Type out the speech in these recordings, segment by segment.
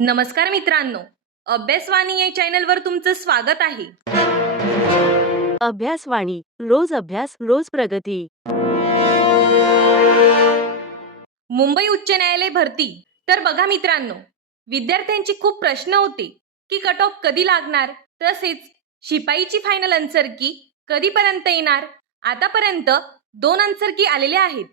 नमस्कार मित्रांनो, अभ्यासवाणी या चॅनलवर तुमचं स्वागत आहे. अभ्यासवाणी रोज अभ्यास रोज प्रगती. मुंबई उच्च न्यायालय भरती. तर बघा मित्रांनो, विद्यार्थ्यांची खूप प्रश्न होते की कट ऑफ कधी लागणार, तसेच शिपाईची फायनल आन्सर की कधीपर्यंत येणार. आतापर्यंत 2 आन्सर की आलेल्या आहेत,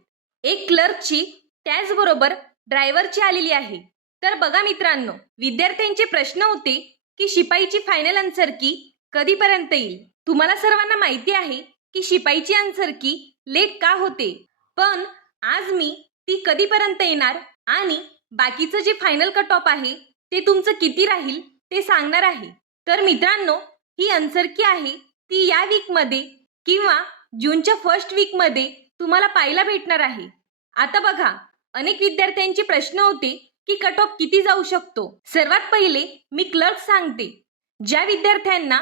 एक क्लर्कची त्याचबरोबर ड्रायव्हरची आलेली आहे. तर बघा मित्रांनो, विद्यार्थ्यांचे प्रश्न होते की शिपाईची फायनल आन्सर की कधीपर्यंत येईल. तुम्हाला सर्वांना माहिती आहे की शिपाईची आन्सर की लेट का होते, पण आज मी ती कधीपर्यंत येणार आणि बाकीचं जे फायनल कट ऑफ आहे ते तुमचं किती राहील ते सांगणार आहे. तर मित्रांनो, ही आन्सर की आहे ती या वीकमध्ये किंवा जूनच्या फर्स्ट वीकमध्ये तुम्हाला पाहायला भेटणार आहे. आता बघा, अनेक विद्यार्थ्यांचे प्रश्न होते की कट ऑफ किती जाऊ शकतो. सर्वात पहिले मी क्लर्क सांगते. ज्या विद्यार्थ्यांना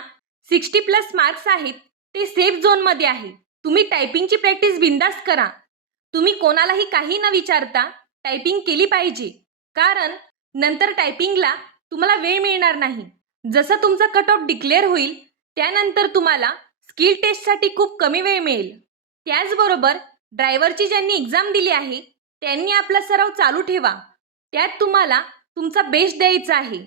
60+ मार्क्स आहेत ते सेफ झोनमध्ये आहे. तुम्ही टायपिंगची प्रॅक्टिस बिंदास करा. तुम्ही कोणालाही काही न विचारता टायपिंग केली पाहिजे, कारण नंतर टायपिंगला तुम्हाला वेळ मिळणार नाही. जसं तुमचा कट ऑफ डिक्लेअर होईल त्यानंतर तुम्हाला स्किल टेस्टसाठी खूप कमी वेळ मिळेल. त्याचबरोबर ड्रायव्हरची ज्यांनी एक्झाम दिली आहे त्यांनी आपला सराव चालू ठेवा. त्यात तुम्हाला तुमचा बेस्ट द्यायचा आहे,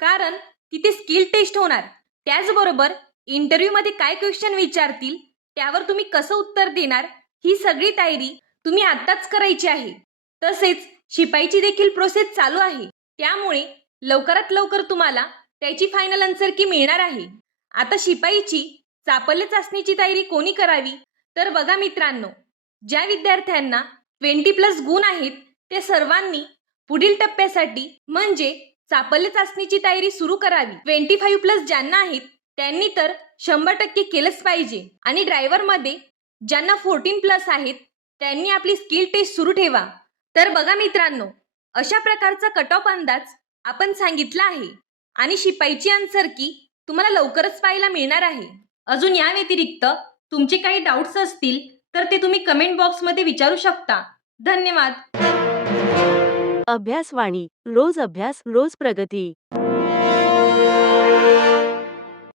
कारण तिथे स्किल टेस्ट होणार. त्याचबरोबर इंटरव्ह्यूमध्ये काय क्वेश्चन विचारतील त्यावर तुम्ही कसं उत्तर देणार, ही सगळी तयारी तुम्ही आत्ताच करायची आहे. तसेच शिपाईची देखील प्रोसेस चालू आहे, त्यामुळे लवकरात लवकर तुम्हाला त्याची फायनल आन्सर की मिळणार आहे. आता शिपाईची चापल्य चाचणीची तयारी कोणी करावी, तर बघा मित्रांनो, ज्या विद्यार्थ्यांना 20+ गुण आहेत ते सर्वांनी पुढील टप्प्यासाठी म्हणजे चापल्य चाचणीची तयारी सुरू करावी. 25+ ज्यांना आहेत त्यांनी तर 100% केलंच पाहिजे. आणि ड्रायव्हरमध्ये ज्यांना 14+ आहेत त्यांनी आपली स्किल टेस्ट सुरू ठेवा. तर बघा मित्रांनो, अशा प्रकारचा कट ऑफ अंदाज आपण सांगितला आहे आणि शिपाईची आन्सर की तुम्हाला लवकरच पाहायला मिळणार आहे. अजून या व्यतिरिक्त तुमचे काही डाऊट्स असतील तर ते तुम्ही कमेंट बॉक्समध्ये विचारू शकता. धन्यवाद. अभ्यासवाणी रोज अभ्यास रोज प्रगती.